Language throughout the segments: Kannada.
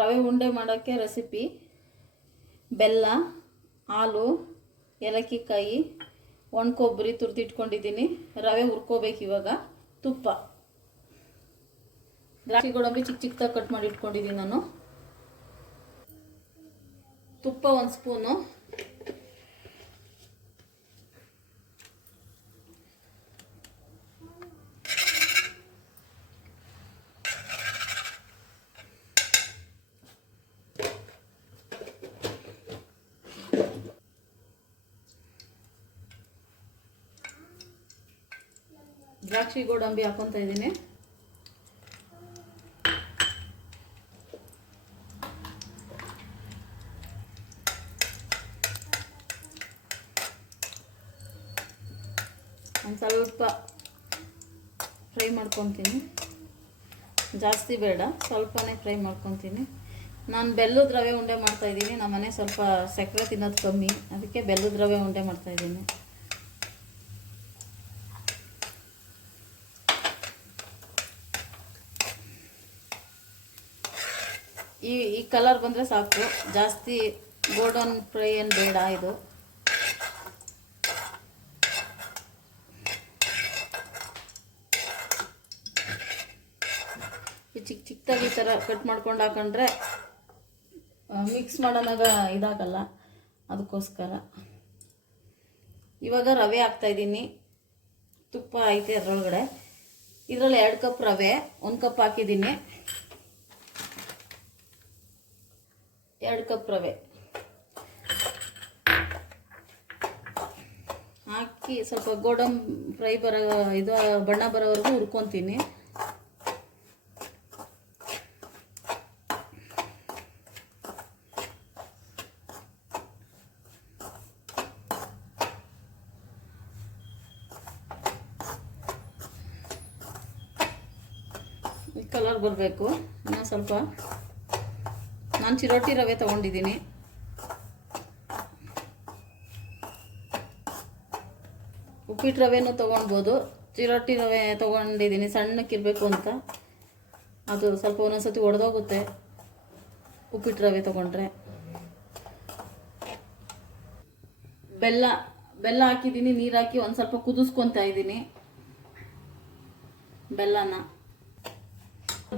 ರವೆ ಉಂಡೆ ಮಾಡೋಕ್ಕೆ ರೆಸಿಪಿ: ಬೆಲ್ಲ, ಹಾಲು, ಏಲಕ್ಕಿಕಾಯಿ, ಒಣ ಕೊಬ್ಬರಿ ತುರಿದಿಟ್ಕೊಂಡಿದ್ದೀನಿ. ರವೆ ಹುರ್ಕೋಬೇಕು. ಇವಾಗ ತುಪ್ಪ, ದ್ರಾಕ್ಷಿ ಗೋಡಂಬಿ ಚಿಕ್ಕ ಚಿಕ್ಕದಾಗಿ ಕಟ್ ಮಾಡಿ ಇಟ್ಕೊಂಡಿದ್ದೀನಿ ನಾನು. ತುಪ್ಪ 1 ಸ್ಪೂನು, ದ್ರಾಕ್ಷಿ ಗೋಡಂಬಿ ಹಾಕೊತಾ ಇದ್ದೀನಿ. ಒಂದು ಸ್ವಲ್ಪ ಫ್ರೈ ಮಾಡ್ಕೊತೀನಿ, ಜಾಸ್ತಿ ಬೇಡ, ಸ್ವಲ್ಪನೇ ಫ್ರೈ ಮಾಡ್ಕೊತೀನಿ. ನಾನು ಬೆಲ್ಲದ ರವೆ ಉಂಡೆ ಮಾಡ್ತಾಯಿದ್ದೀನಿ. ನಮ್ಮನೆ ಸ್ವಲ್ಪ ಸಕ್ಕರೆ ತಿನ್ನೋದು ಕಮ್ಮಿ, ಅದಕ್ಕೆ ಬೆಲ್ಲದ ರವೆ ಉಂಡೆ ಮಾಡ್ತಾಯಿದ್ದೀನಿ. ಈ ಕಲರ್ ಬಂದರೆ ಸಾಕು, ಜಾಸ್ತಿ ಗೋಲ್ಡನ್ ಫ್ರೈ ಏನು ಬೇಡ. ಇದು ಚಿಕ್ಕ ಚಿಕ್ಕದಾಗಿ ಈ ಥರ ಕಟ್ ಮಾಡ್ಕೊಂಡು ಹಾಕೊಂಡ್ರೆ ಮಿಕ್ಸ್ ಮಾಡೋದಾಗ ಇದಾಗಲ್ಲ, ಅದಕ್ಕೋಸ್ಕರ. ಇವಾಗ ರವೆ ಹಾಕ್ತಾಯಿದ್ದೀನಿ. ತುಪ್ಪ ಐತೆ ಅದರೊಳಗಡೆ. ಇದರಲ್ಲಿ 2 ಕಪ್ ರವೆ, 1 ಕಪ್ ಹಾಕಿದ್ದೀನಿ. 2 ಕಪ್ ರವೆ ಹಾಕಿ ಸ್ವಲ್ಪ ಗೋಡಂಬಿ ಫ್ರೈ ಇದು ಬಣ್ಣ ಬರೋವರೆಗೂ ಹುರ್ಕೊತೀನಿ. ಈ ಕಲರ್ ಬರಬೇಕು. ಇನ್ನೂ ಸ್ವಲ್ಪ. ನಾನು ಚಿರೋಟಿ ರವೆ ತೊಗೊಂಡಿದ್ದೀನಿ. ಉಪ್ಪಿಟ್ಟು ರವೆನೂ ತೊಗೊಳ್ಬೋದು. ಚಿರೋಟಿ ರವೆ ತೊಗೊಂಡಿದ್ದೀನಿ, ಸಣ್ಣಕ್ಕಿರಬೇಕು ಅಂತ. ಅದು ಸ್ವಲ್ಪ ಒಂದೊಂದ್ಸತಿ ಒಡೆದೋಗುತ್ತೆ ಉಪ್ಪಿಟ್ಟು ರವೆ ತೊಗೊಂಡ್ರೆ. ಬೆಲ್ಲ ಹಾಕಿದ್ದೀನಿ. ನೀರು ಹಾಕಿ ಒಂದು ಸ್ವಲ್ಪ ಕುದಿಸ್ಕೊತಾ ಇದ್ದೀನಿ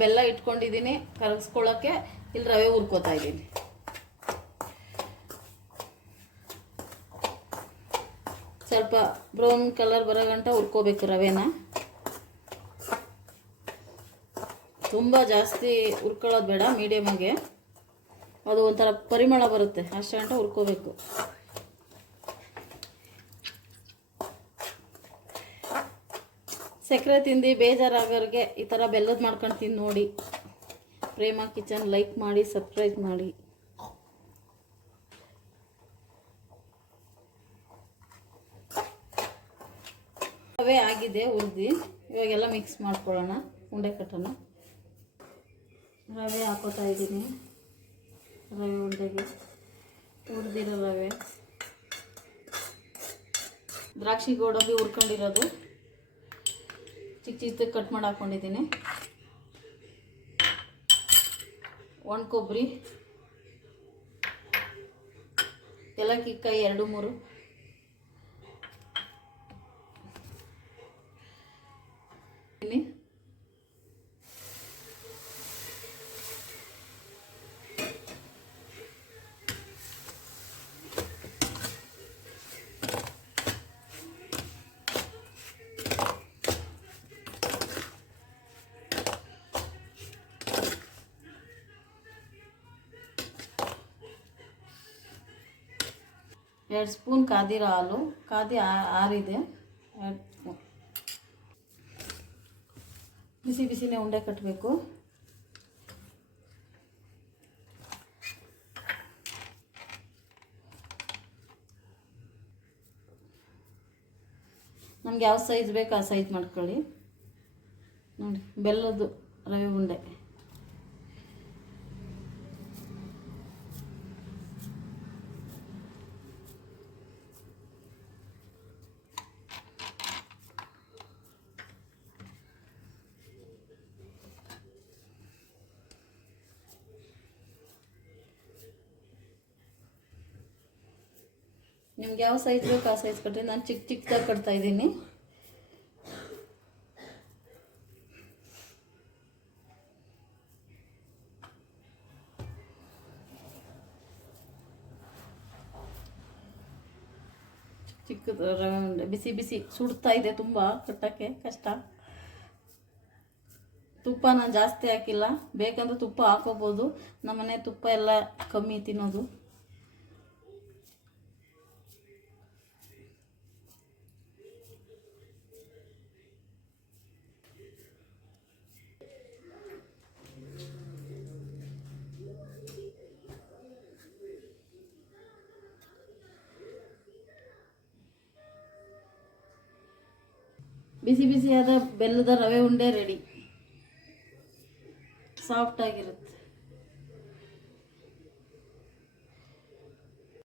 ಬೆಲ್ಲ ಇಟ್ಕೊಂಡಿದ್ದೀನಿ ಕರಗಿಸ್ಕೊಳ್ಳೋಕ್ಕೆ. ಇಲ್ಲಿ ರವೆ ಹುರ್ಕೋತಾ ಇದ್ದೀನಿ. ಸ್ವಲ್ಪ ಬ್ರೌನ್ ಕಲರ್ ಬರೋ ಗಂಟ ಹುರ್ಕೋಬೇಕು ರವೆನ. ತುಂಬ ಜಾಸ್ತಿ ಹುರ್ಕೊಳ್ಳೋದು ಬೇಡ, ಮೀಡಿಯಮಾಗೆ. ಅದು ಒಂಥರ ಪರಿಮಳ ಬರುತ್ತೆ, ಅಷ್ಟು ಗಂಟ ಹುರ್ಕೋಬೇಕು. ಸಕ್ಕರೆ ತಿಂದು ಬೇಜಾರಾಗೋರಿಗೆ ಈ ಥರ ಬೆಲ್ಲದ ಮಾಡ್ಕೊಂಡು ತಿಂದು ನೋಡಿ. ಪ್ರೇಮ ಕಿಚನ್ ಲೈಕ್ ಮಾಡಿ, ಸಬ್ಸ್ಕ್ರೈಬ್ ಮಾಡಿ. ರವೆ ಆಗಿದೆ ಹುರಿದು. ಇವಾಗೆಲ್ಲ ಮಿಕ್ಸ್ ಮಾಡ್ಕೊಳ್ಳೋಣ, ಉಂಡೆ ಕಟ್ಟೋಣ. ರವೆ ಹಾಕೋತಾ ಇದ್ದೀನಿ. ರವೆ ಉಂಡೆಗೆ ಹುರಿದಿರೋ ರವೆ, ದ್ರಾಕ್ಷಿ ಗೋಡಂಬಿ ಹುರ್ಕೊಂಡಿರೋದು ಚಿಕ್ಕ ಚಿಕ್ಕದಾಗಿ ಕಟ್ ಮಾಡಿ ಹಾಕ್ಕೊಂಡಿದ್ದೀನಿ. ಒಣ ಕೊಬ್ಬರಿ, ಏಲಕ್ಕಿಕಾಯಿ 2-3, ಎರಡು ಸ್ಪೂನ್ ಕಾದಿರೋ ಹಾಲು, ಕಾದಿ ಆರಿದೆ. ಬಿಸಿ ಬಿಸಿನೇ ಉಂಡೆ ಕಟ್ಟಬೇಕು. ನಮ್ಗೆ ಯಾವ ಸೈಜ್ ಬೇಕು ಆ ಸೈಜ್ ಮಾಡ್ಕೊಳ್ಳಿ. ನೋಡಿ, ಬೆಲ್ಲದ್ದು ರವೆ ಉಂಡೆ. ನಿಮ್ಗೆ ಯಾವ ಸೈಜ್ ಬೇಕು ಆ ಸೈಜ್ ಕಟ್ಟಿ. ನಾನು ಚಿಕ್ಕ ಚಿಕ್ಕದಾಗಿ ಕಟ್ತಾ ಇದ್ದೀನಿ. ಚಿಕ್ಕದು ರವೆ ಉಂಡೆ ಬಿಸಿ ಬಿಸಿ ಸುಡ್ತಾ ಇದೆ, ತುಂಬ ಕಟ್ಟೋಕ್ಕೆ ಕಷ್ಟ. ತುಪ್ಪ ನಾನು ಜಾಸ್ತಿ ಹಾಕಿಲ್ಲ, ಬೇಕಂದ್ರೆ ತುಪ್ಪ ಹಾಕೋಬೋದು. ನಮ್ಮನೆ ತುಪ್ಪ ಎಲ್ಲ ಕಮ್ಮಿ ತಿನ್ನೋದು. ಬಿಸಿ ಬಿಸಿಯಾದ ಬೆಲ್ಲದ ರವೆ ಉಂಡೆ ರೆಡಿ. ಸಾಫ್ಟಾಗಿರುತ್ತೆ.